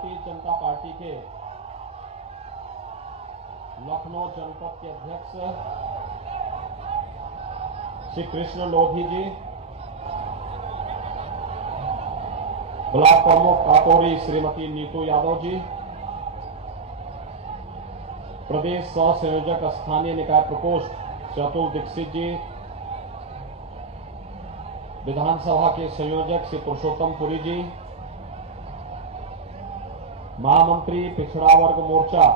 Bharatiya Janata party के लखनऊ जनपद के अध्यक्ष श्री कृष्ण लोधी जी, ब्लॉक प्रमुख काकोरी श्रीमती नीतू यादव जी, प्रदेश सह संयोजक स्थानीय निकाय प्रकोष्ठ चतुर दीक्षित जी, विधानसभा के संयोजक श्री पुरुषोत्तम पुरी जी, महामंत्री पिछड़ा वर्ग मोर्चा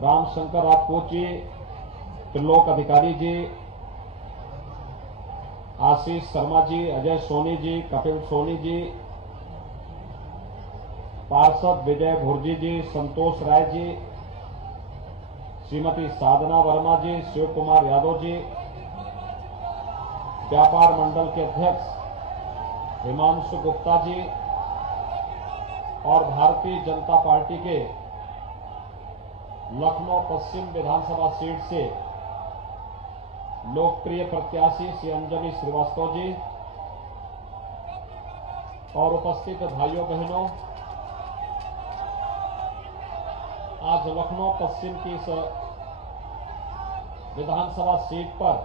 रामशंकर राजपूत जी, त्रिलोक अधिकारी जी, आशीष शर्मा जी, अजय सोनी जी, कपिल सोनी जी, पार्षद विजय भुर्जी जी, संतोष राय जी, श्रीमती साधना वर्मा जी, शिव कुमार यादव जी, व्यापार मंडल के अध्यक्ष हिमांशु गुप्ता जी और भारतीय जनता पार्टी के लखनऊ पश्चिम विधानसभा सीट से लोकप्रिय प्रत्याशी श्री अंजनी श्रीवास्तव जी और उपस्थित भाइयों बहनों, आज लखनऊ पश्चिम की इस विधानसभा सीट पर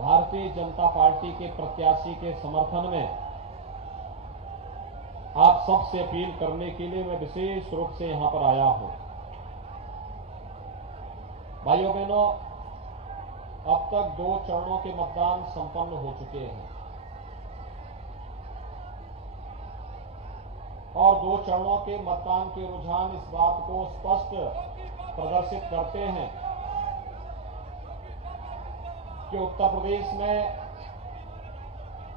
भारतीय जनता पार्टी के प्रत्याशी के समर्थन में आप सबसे अपील करने के लिए मैं विशेष रूप से यहां पर आया हूं। भाइयों बहनों, अब तक 2 चरणों के मतदान संपन्न हो चुके हैं और 2 चरणों के मतदान के रुझान इस बात को स्पष्ट प्रदर्शित करते हैं कि उत्तर प्रदेश में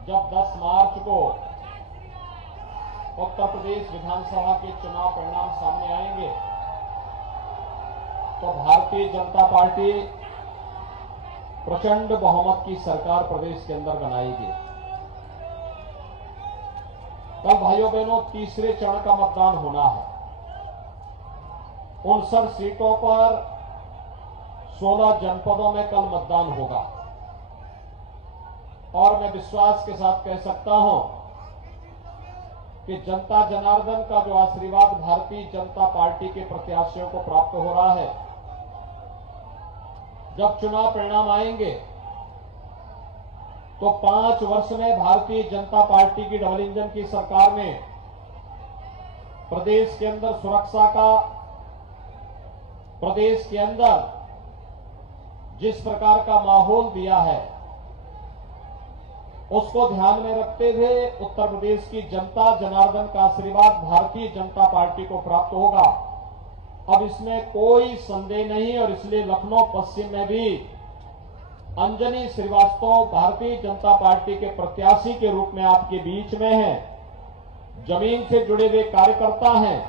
जब 10 मार्च को उत्तर प्रदेश विधानसभा के चुनाव परिणाम सामने आएंगे तो भारतीय जनता पार्टी प्रचंड बहुमत की सरकार प्रदेश के अंदर बनाएगी। कल भाइयों बहनों तीसरे चरण का मतदान होना है। 59 सीटों पर 16 जनपदों में कल मतदान होगा और मैं विश्वास के साथ कह सकता हूं कि जनता जनार्दन का जो आशीर्वाद भारतीय जनता पार्टी के प्रत्याशियों को प्राप्त हो रहा है, जब चुनाव परिणाम आएंगे तो 5 वर्ष में भारतीय जनता पार्टी की डबल इंजन की सरकार ने प्रदेश के अंदर सुरक्षा का, प्रदेश के अंदर जिस प्रकार का माहौल दिया है उसको ध्यान में रखते हुए उत्तर प्रदेश की जनता जनार्दन का आशीर्वाद भारतीय जनता पार्टी को प्राप्त होगा। अब इसमें कोई संदेह नहीं और इसलिए लखनऊ पश्चिम में भी अंजनी श्रीवास्तव भारतीय जनता पार्टी के प्रत्याशी के रूप में आपके बीच में हैं, जमीन से जुड़े हुए कार्यकर्ता हैं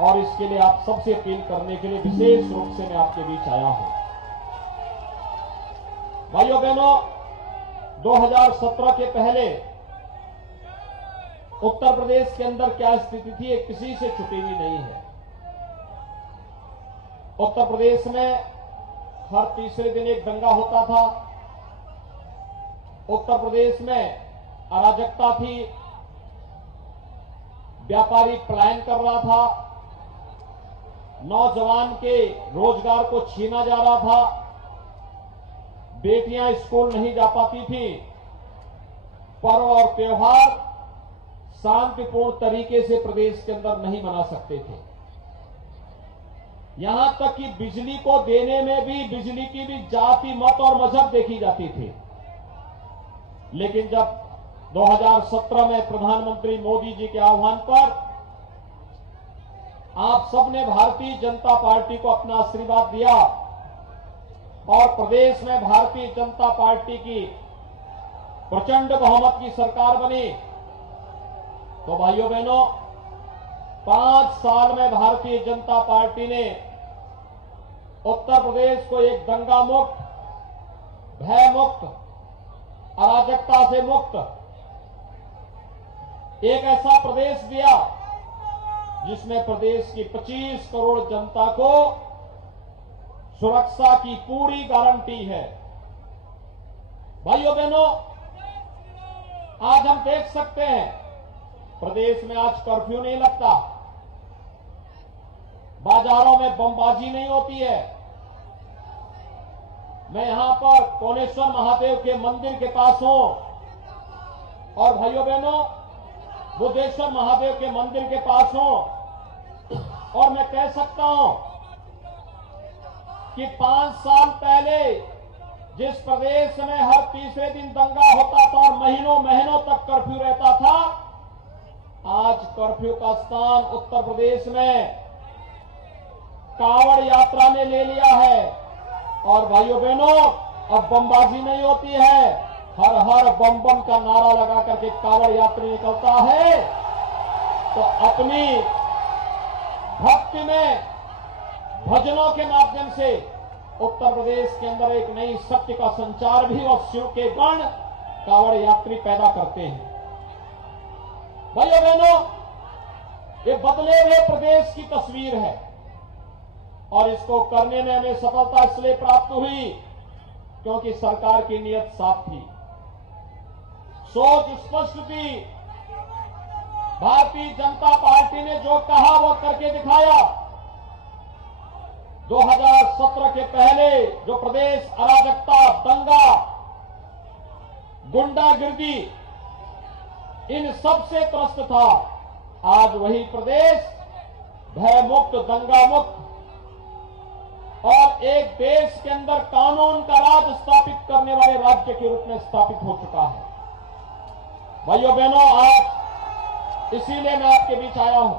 और इसके लिए आप सबसे अपील करने के लिए विशेष रूप से मैं आपके बीच आया हूं। भाइयों बहनों, 2017 के पहले उत्तर प्रदेश के अंदर क्या स्थिति थी, ये किसी से छुपी हुई नहीं है। उत्तर प्रदेश में हर तीसरे दिन एक दंगा होता था। उत्तर प्रदेश में अराजकता थी, व्यापारी पलायन कर रहा था, नौजवान के रोजगार को छीना जा रहा था, बेटियां स्कूल नहीं जा पाती थी, पर्व और त्योहार शांतिपूर्ण तरीके से प्रदेश के अंदर नहीं मना सकते थे। यहां तक कि बिजली को देने में भी बिजली की भी जाति, मत और मजहब देखी जाती थी। लेकिन जब 2017 में प्रधानमंत्री मोदी जी के आह्वान पर आप सबने भारतीय जनता पार्टी को अपना आशीर्वाद दिया और प्रदेश में भारतीय जनता पार्टी की प्रचंड बहुमत की सरकार बनी, तो भाइयों बहनों 5 साल में भारतीय जनता पार्टी ने उत्तर प्रदेश को एक दंगा मुक्त, भय मुक्त, अराजकता से मुक्त एक ऐसा प्रदेश दिया जिसमें प्रदेश की 25 करोड़ जनता को सुरक्षा की पूरी गारंटी है। भाइयों बहनों, आज हम देख सकते हैं प्रदेश में आज कर्फ्यू नहीं लगता, बाजारों में बमबाजी नहीं होती है। मैं यहां पर कोनेश्वर महादेव के मंदिर के पास हूं और भाइयों बहनों बुद्धेश्वर महादेव के मंदिर के पास हूं और मैं कह सकता हूं कि 5 साल पहले जिस प्रदेश में हर तीसरे दिन दंगा होता था और महीनों महीनों तक कर्फ्यू रहता था, आज कर्फ्यू का स्थान उत्तर प्रदेश में कांवड़ यात्रा ने ले लिया है। और भाइयों बहनों अब बमबाजी नहीं होती है, हर हर बम बम का नारा लगा करके कांवड़ यात्री निकलता है। तो अपनी भक्ति में भजनों के माध्यम से उत्तर प्रदेश के अंदर एक नई शक्ति का संचार भी और शिव के गण कांवड़ यात्री पैदा करते हैं। भाइयों बहनों, ये बदले हुए प्रदेश की तस्वीर है और इसको करने में हमें सफलता इसलिए प्राप्त हुई क्योंकि सरकार की नीयत साफ थी, सोच स्पष्ट थी। भारतीय जनता पार्टी ने जो कहा वो करके दिखाया। 2017 के पहले जो प्रदेश अराजकता, दंगा, गुंडागिर्दी इन सब से त्रस्त था, आज वही प्रदेश भयमुक्त, दंगामुक्त और एक देश के अंदर कानून का राज स्थापित करने वाले राज्य के रूप में स्थापित हो चुका है। भाइयों बहनों, आज इसीलिए मैं आपके बीच आया हूं।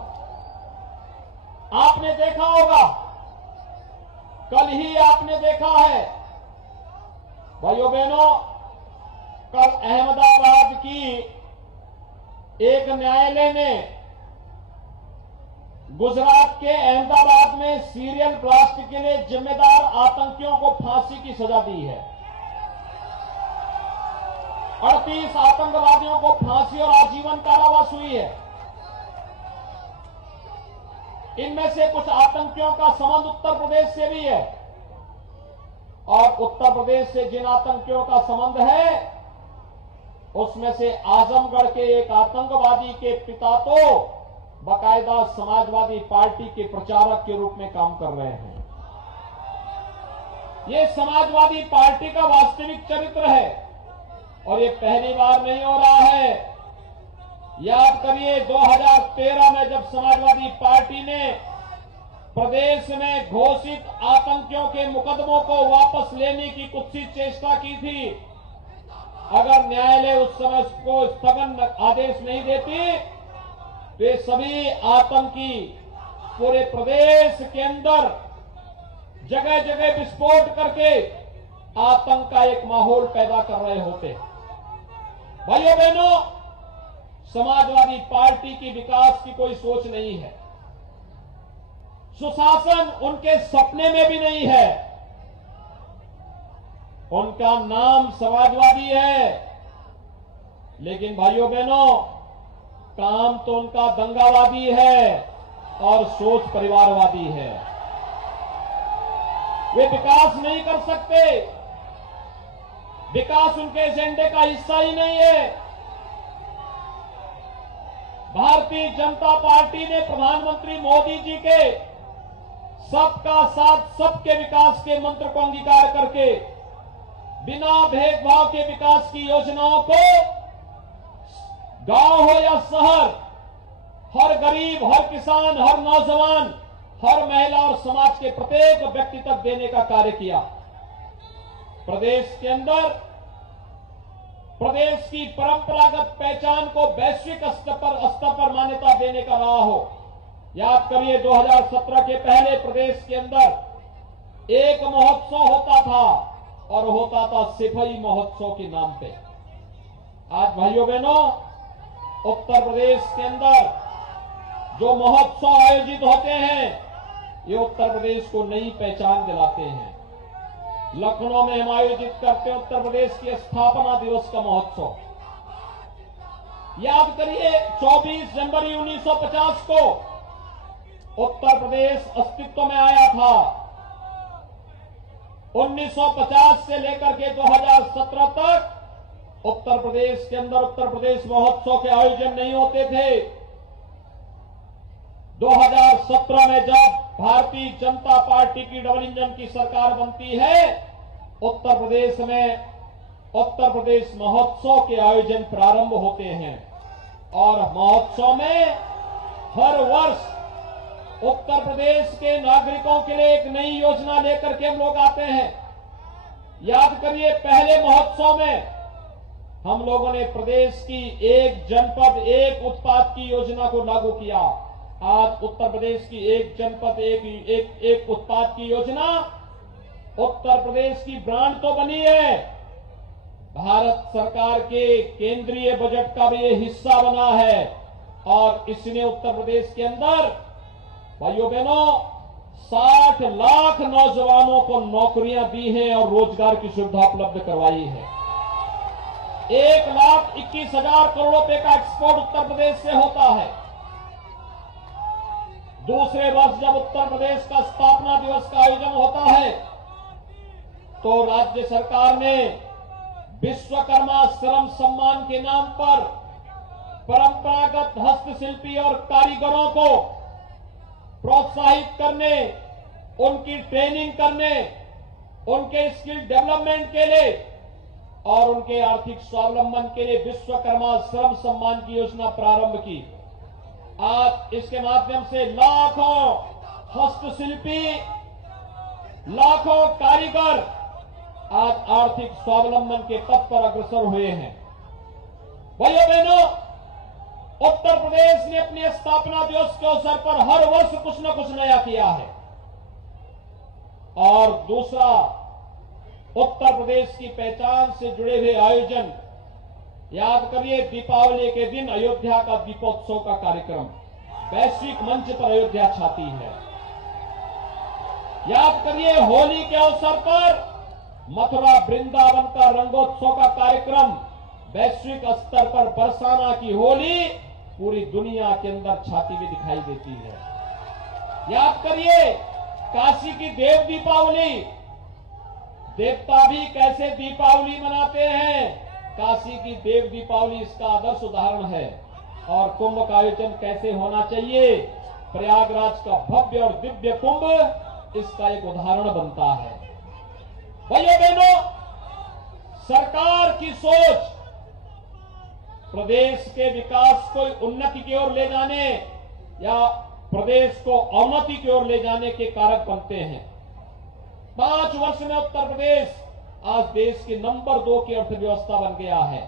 आपने देखा होगा, कल ही आपने देखा है भाइयों बहनों, कल अहमदाबाद की एक न्यायालय ने गुजरात के अहमदाबाद में सीरियल ब्लास्ट के लिए जिम्मेदार आतंकियों को फांसी की सजा दी है। 38 आतंकवादियों को फांसी और आजीवन कारावास हुई है। इनमें से कुछ आतंकियों का संबंध उत्तर प्रदेश से भी है और उत्तर प्रदेश से जिन आतंकियों का संबंध है उसमें से आजमगढ़ के एक आतंकवादी के पिता तो बाकायदा समाजवादी पार्टी के प्रचारक के रूप में काम कर रहे हैं। ये समाजवादी पार्टी का वास्तविक चरित्र है और ये पहली बार नहीं हो रहा है। याद करिए 2013 में जब समाजवादी पार्टी ने प्रदेश में घोषित आतंकियों के मुकदमों को वापस लेने की कुत्सित चेष्टा की थी, अगर न्यायालय उस समय उसको स्थगन आदेश नहीं देती तो ये सभी आतंकी पूरे प्रदेश के अंदर जगह जगह विस्फोट करके आतंक का एक माहौल पैदा कर रहे होते। भाइयों बहनों, समाजवादी पार्टी की विकास की कोई सोच नहीं है, सुशासन उनके सपने में भी नहीं है। उनका नाम समाजवादी है, लेकिन भाइयों बहनों काम तो उनका दंगावादी है और सोच परिवारवादी है। वे विकास नहीं कर सकते, विकास उनके एजेंडे का हिस्सा ही नहीं है। भारतीय जनता पार्टी ने प्रधानमंत्री मोदी जी के सबका साथ सबके विकास के मंत्र को अंगीकार करके बिना भेदभाव के विकास की योजनाओं को गांव हो या शहर, हर गरीब, हर किसान, हर नौजवान, हर महिला और समाज के प्रत्येक व्यक्ति तक देने का कार्य किया। प्रदेश के अंदर प्रदेश की परंपरागत पहचान को वैश्विक स्तर पर मान्यता देने का रहा हो। याद करिए 2017 के पहले प्रदेश के अंदर एक महोत्सव होता था और होता था सिपाही महोत्सव के नाम पे। आज भाइयों बहनों, उत्तर प्रदेश के अंदर जो महोत्सव आयोजित होते हैं ये उत्तर प्रदेश को नई पहचान दिलाते हैं। लखनऊ में हम आयोजित करते हैं उत्तर प्रदेश की स्थापना दिवस का महोत्सव। याद करिए 24 जनवरी 1950 को उत्तर प्रदेश अस्तित्व में आया था। 1950 से लेकर के 2017 तक उत्तर प्रदेश के अंदर उत्तर प्रदेश महोत्सव के आयोजन नहीं होते थे। 2017 में जब भारतीय जनता पार्टी की डबल इंजन की सरकार बनती है, उत्तर प्रदेश में उत्तर प्रदेश महोत्सव के आयोजन प्रारंभ होते हैं और महोत्सव में हर वर्ष उत्तर प्रदेश के नागरिकों के लिए एक नई योजना लेकर के हम लोग आते हैं। याद करिए, पहले महोत्सव में हम लोगों ने प्रदेश की एक जनपद एक उत्पाद की योजना को लागू किया। आज उत्तर प्रदेश की एक जनपद एक उत्पाद की योजना उत्तर प्रदेश की ब्रांड तो बनी है, भारत सरकार के केंद्रीय बजट का भी ये हिस्सा बना है और इसने उत्तर प्रदेश के अंदर भाइयों बहनों 60 लाख नौजवानों को नौकरियां दी हैं और रोजगार की सुविधा उपलब्ध करवाई है। 1,21,000 करोड़ रुपए का एक्सपोर्ट उत्तर प्रदेश से होता है। दूसरे वर्ष जब उत्तर प्रदेश का स्थापना दिवस का आयोजन होता है तो राज्य सरकार ने विश्वकर्मा श्रम सम्मान के नाम पर परंपरागत हस्तशिल्पी और कारीगरों को प्रोत्साहित करने, उनकी ट्रेनिंग करने, उनके स्किल डेवलपमेंट के लिए और उनके आर्थिक स्वावलंबन के लिए विश्वकर्मा श्रम सम्मान की योजना प्रारंभ की। आज इसके माध्यम से लाखों हस्तशिल्पी, लाखों कारीगर आज आर्थिक स्वावलंबन के पथ पर अग्रसर हुए हैं। भाइयों बहनों, उत्तर प्रदेश ने अपने स्थापना दिवस के अवसर पर हर वर्ष कुछ न कुछ नया किया है। और दूसरा, उत्तर प्रदेश की पहचान से जुड़े हुए आयोजन, याद करिए दीपावली के दिन अयोध्या का दीपोत्सव का कार्यक्रम वैश्विक मंच पर अयोध्या छाती है। याद करिए होली के अवसर पर मथुरा वृंदावन का रंगोत्सव का कार्यक्रम वैश्विक स्तर पर बरसाना की होली पूरी दुनिया के अंदर छाती हुई दिखाई देती है। याद करिए काशी की देव दीपावली, देवता भी कैसे दीपावली मनाते हैं, काशी की देव दीपावली इसका आदर्श उदाहरण है। और कुंभ का आयोजन कैसे होना चाहिए, प्रयागराज का भव्य और दिव्य कुंभ इसका एक उदाहरण बनता है। भाइयों बहनों, सरकार की सोच प्रदेश के विकास को उन्नति की ओर ले जाने या प्रदेश को अवनति की ओर ले जाने के कारक बनते हैं। 5 वर्ष में उत्तर प्रदेश आज देश की नंबर 2 की अर्थव्यवस्था बन गया है,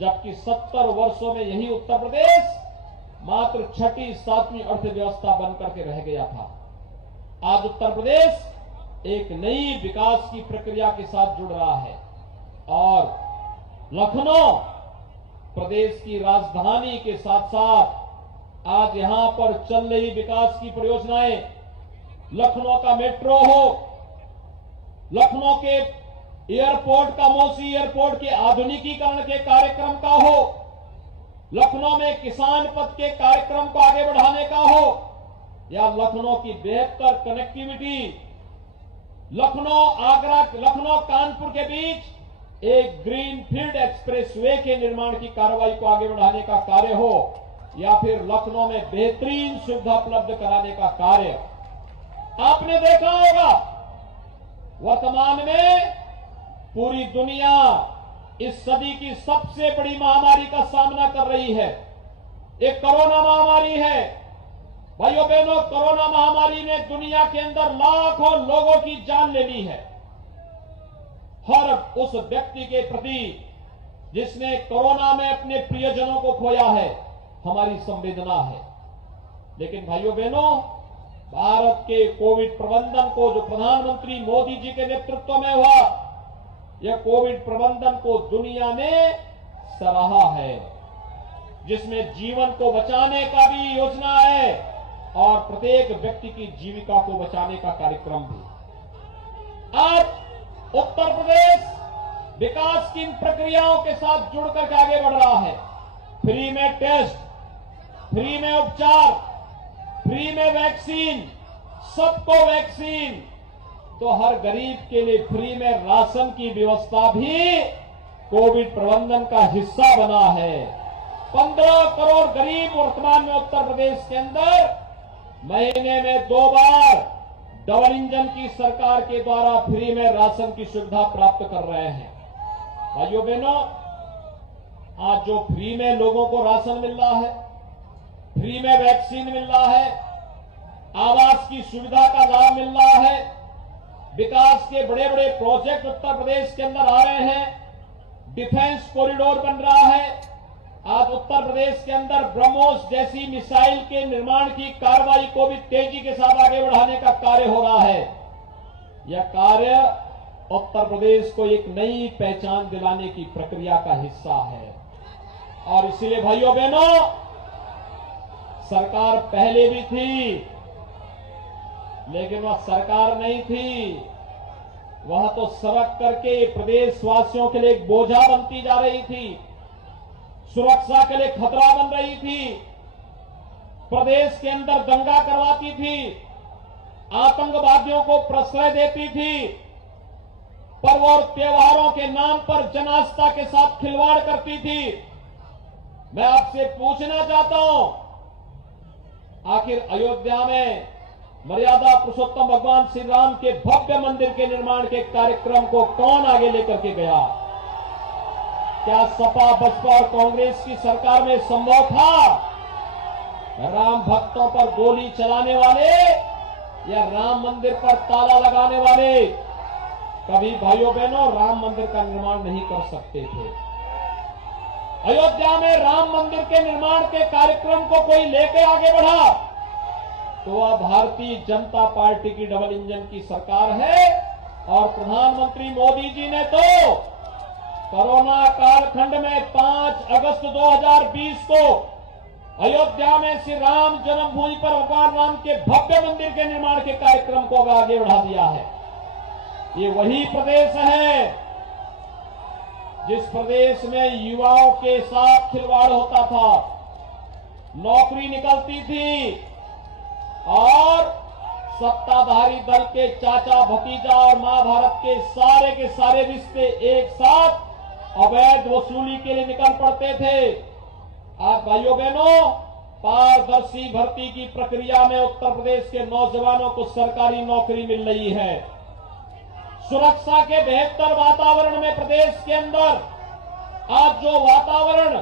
जबकि 70 वर्षों में यही उत्तर प्रदेश मात्र 6ठी 7वीं अर्थव्यवस्था बनकर के रह गया था। आज उत्तर प्रदेश एक नई विकास की प्रक्रिया के साथ जुड़ रहा है और लखनऊ प्रदेश की राजधानी के साथ साथ आज यहां पर चल रही विकास की परियोजनाएं, लखनऊ का मेट्रो हो, लखनऊ के एयरपोर्ट का मोसी एयरपोर्ट के आधुनिकीकरण के कार्यक्रम का हो, लखनऊ में किसान पथ के कार्यक्रम को आगे बढ़ाने का हो, या लखनऊ की बेहतर कनेक्टिविटी, लखनऊ आगरा, लखनऊ कानपुर के बीच एक ग्रीनफील्ड एक्सप्रेसवे के निर्माण की कार्रवाई को आगे बढ़ाने का कार्य हो, या फिर लखनऊ में बेहतरीन सुविधा उपलब्ध कराने का कार्य। आपने देखा होगा वर्तमान में पूरी दुनिया इस सदी की सबसे बड़ी महामारी का सामना कर रही है। एक कोरोना महामारी है। भाइयों बहनों, कोरोना महामारी ने दुनिया के अंदर लाखों लोगों की जान ले ली है। हर उस व्यक्ति के प्रति जिसने कोरोना में अपने प्रियजनों को खोया है, हमारी संवेदना है। लेकिन भाइयों बहनों, भारत के कोविड प्रबंधन को जो प्रधानमंत्री मोदी जी के नेतृत्व में हुआ, यह कोविड प्रबंधन को दुनिया ने सराहा है, जिसमें जीवन को बचाने का भी योजना है और प्रत्येक व्यक्ति की जीविका को बचाने का कार्यक्रम भी। आज उत्तर प्रदेश विकास की इन प्रक्रियाओं के साथ जुड़कर के आगे बढ़ रहा है। फ्री में टेस्ट, फ्री में उपचार, फ्री में वैक्सीन, सबको वैक्सीन, तो हर गरीब के लिए फ्री में राशन की व्यवस्था भी कोविड प्रबंधन का हिस्सा बना है। 15 करोड़ गरीब वर्तमान में उत्तर प्रदेश के अंदर महीने में 2 बार डबल इंजन की सरकार के द्वारा फ्री में राशन की सुविधा प्राप्त कर रहे हैं। भाइयों बहनों, आज जो फ्री में लोगों को राशन मिल रहा है, फ्री में वैक्सीन मिल रहा है, आवास की सुविधा का लाभ मिल रहा है, विकास के बड़े बड़े प्रोजेक्ट उत्तर प्रदेश के अंदर आ रहे हैं, डिफेंस कॉरिडोर बन रहा है, आज उत्तर प्रदेश के अंदर ब्रह्मोस जैसी मिसाइल के निर्माण की कार्रवाई को भी तेजी के साथ आगे बढ़ाने का कार्य हो रहा है। यह कार्य उत्तर प्रदेश को एक नई पहचान दिलाने की प्रक्रिया का हिस्सा है। और इसीलिए भाइयों बहनों, सरकार पहले भी थी, लेकिन वह सरकार नहीं थी, वह तो सरक करके प्रदेशवासियों के लिए एक बोझा बनती जा रही थी, सुरक्षा के लिए खतरा बन रही थी, प्रदेश के अंदर दंगा करवाती थी, आतंकवादियों को प्रश्रय देती थी, पर्व और त्योहारों के नाम पर जनास्था के साथ खिलवाड़ करती थी। मैं आपसे पूछना चाहता हूं, आखिर अयोध्या में मर्यादा पुरुषोत्तम भगवान श्री राम के भव्य मंदिर के निर्माण के कार्यक्रम को कौन आगे लेकर के गया? क्या सपा, बसपा और कांग्रेस की सरकार में संभव था? राम भक्तों पर गोली चलाने वाले या राम मंदिर पर ताला लगाने वाले कभी भाइयों बहनों राम मंदिर का निर्माण नहीं कर सकते थे। अयोध्या में राम मंदिर के निर्माण के कार्यक्रम को कोई लेके आगे बढ़ा तो वह भारतीय जनता पार्टी की डबल इंजन की सरकार है। और प्रधानमंत्री मोदी जी ने तो कोरोना कालखंड में 5 अगस्त 2020 को अयोध्या में श्री राम जन्मभूमि पर भगवान राम के भव्य मंदिर के निर्माण के कार्यक्रम को आगे बढ़ा दिया है। ये वही प्रदेश है जिस प्रदेश में युवाओं के साथ खिलवाड़ होता था, नौकरी निकलती थी और सत्ताधारी दल के चाचा भतीजा और महाभारत के सारे रिश्ते एक साथ अवैध वसूली के लिए निकल पड़ते थे। आज भाइयों बहनों, पारदर्शी भर्ती की प्रक्रिया में उत्तर प्रदेश के नौजवानों को सरकारी नौकरी मिल रही है। सुरक्षा के बेहतर वातावरण में प्रदेश के अंदर आज जो वातावरण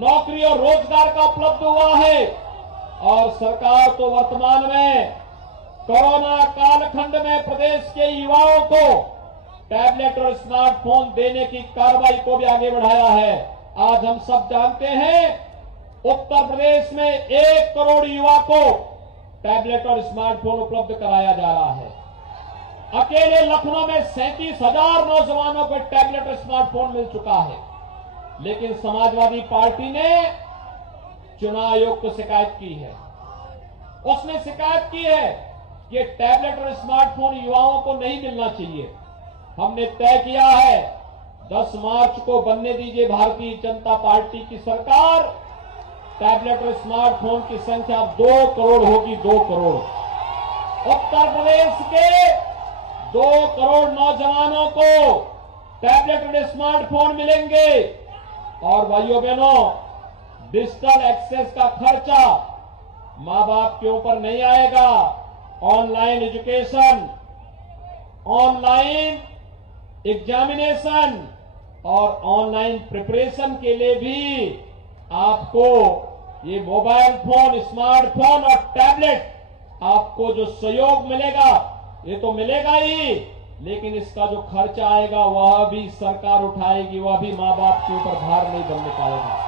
नौकरी और रोजगार का उपलब्ध हुआ है, और सरकार तो वर्तमान में कोरोना कालखंड में प्रदेश के युवाओं को टैबलेट और स्मार्टफोन देने की कार्रवाई को भी आगे बढ़ाया है। आज हम सब जानते हैं उत्तर प्रदेश में 1 करोड़ युवा को टैबलेट और स्मार्टफोन उपलब्ध कराया जा रहा है। अकेले लखनऊ में 37,000 नौजवानों को टैबलेट और स्मार्टफोन मिल चुका है। लेकिन समाजवादी पार्टी ने चुनाव आयोग को शिकायत की है। उसने शिकायत की है कि टैबलेट और स्मार्टफोन युवाओं को नहीं मिलना चाहिए। हमने तय किया है 10 मार्च को बनने दीजिए भारतीय जनता पार्टी की सरकार, टैबलेट और स्मार्टफोन की संख्या 2 करोड़ होगी। 2 करोड़ उत्तर प्रदेश के 2 करोड़ नौजवानों को टैबलेट और स्मार्टफोन मिलेंगे। और भाइयों बहनों, डिजिटल एक्सेस का खर्चा मां बाप के ऊपर नहीं आएगा। ऑनलाइन एजुकेशन, ऑनलाइन एग्जामिनेशन और ऑनलाइन प्रिपरेशन के लिए भी आपको ये मोबाइल फोन, स्मार्टफोन और टैबलेट आपको जो सहयोग मिलेगा ये तो मिलेगा ही, लेकिन इसका जो खर्चा आएगा वह भी सरकार उठाएगी, वह भी मां बाप के ऊपर भार नहीं बनने पाएगा।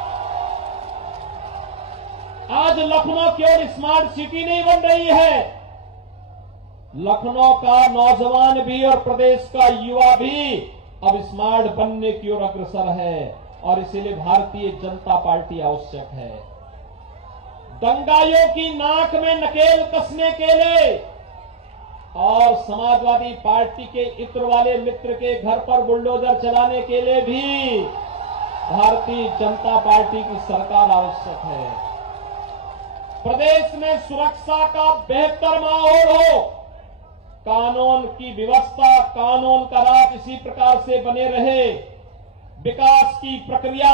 आज लखनऊ केवल स्मार्ट सिटी नहीं बन रही है, लखनऊ का नौजवान भी और प्रदेश का युवा भी अब स्मार्ट बनने की ओर अग्रसर है। और इसीलिए भारतीय जनता पार्टी आवश्यक है। दंगाइयों की नाक में नकेल कसने के लिए और समाजवादी पार्टी के इत्र वाले मित्र के घर पर बुलडोजर चलाने के लिए भी भारतीय जनता पार्टी की सरकार आवश्यक है। प्रदेश में सुरक्षा का बेहतर माहौल हो, कानून की व्यवस्था, कानून का राज इसी प्रकार से बने रहे, विकास की प्रक्रिया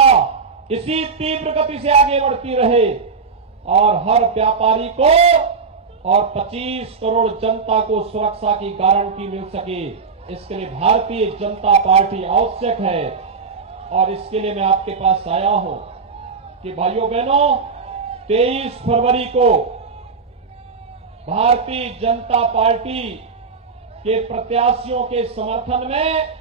इसी तीव्र गति से आगे बढ़ती रहे और हर व्यापारी को और 25 करोड़ जनता को सुरक्षा की गारंटी मिल सके, इसके लिए भारतीय जनता पार्टी आवश्यक है। और इसके लिए मैं आपके पास आया हूं कि भाइयों बहनों, 23 फरवरी को भारतीय जनता पार्टी के प्रत्याशियों के समर्थन में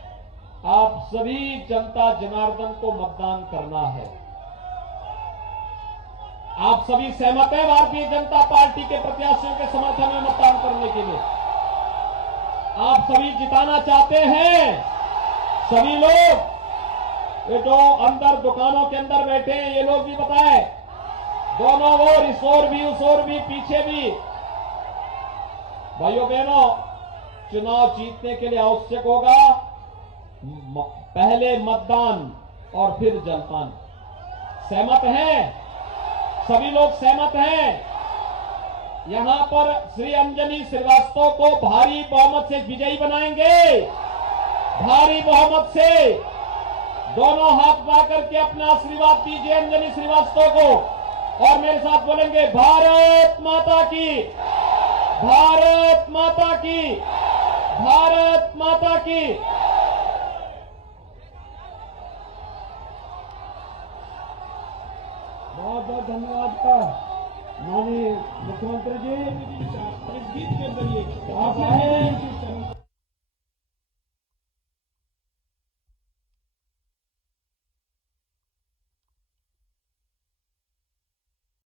आप सभी जनता जनार्दन को मतदान करना है। आप सभी सहमत हैं भारतीय जनता पार्टी के प्रत्याशियों के समर्थन में मतदान करने के लिए? आप सभी जिताना चाहते हैं? सभी लोग, ये जो अंदर दुकानों के अंदर बैठे हैं, ये लोग भी बताएं, दोनों ओर, इस ओर भी, उस ओर भी, पीछे भी। भाइयों बहनों, चुनाव जीतने के लिए आवश्यक होगा पहले मतदान और फिर जलपान। सहमत हैं? सभी लोग सहमत हैं? यहां पर श्री अंजनी श्रीवास्तव को भारी बहुमत से विजयी बनाएंगे। भारी बहुमत से दोनों हाथ बढ़ा करके अपना आशीर्वाद दीजिए अंजनी श्रीवास्तव को और मेरे साथ बोलेंगे, भारत माता की, भारत माता की, भारत माता की। बहुत बहुत धन्यवाद का माननीय मुख्यमंत्री जी। इस गीत के अंदर ये आपने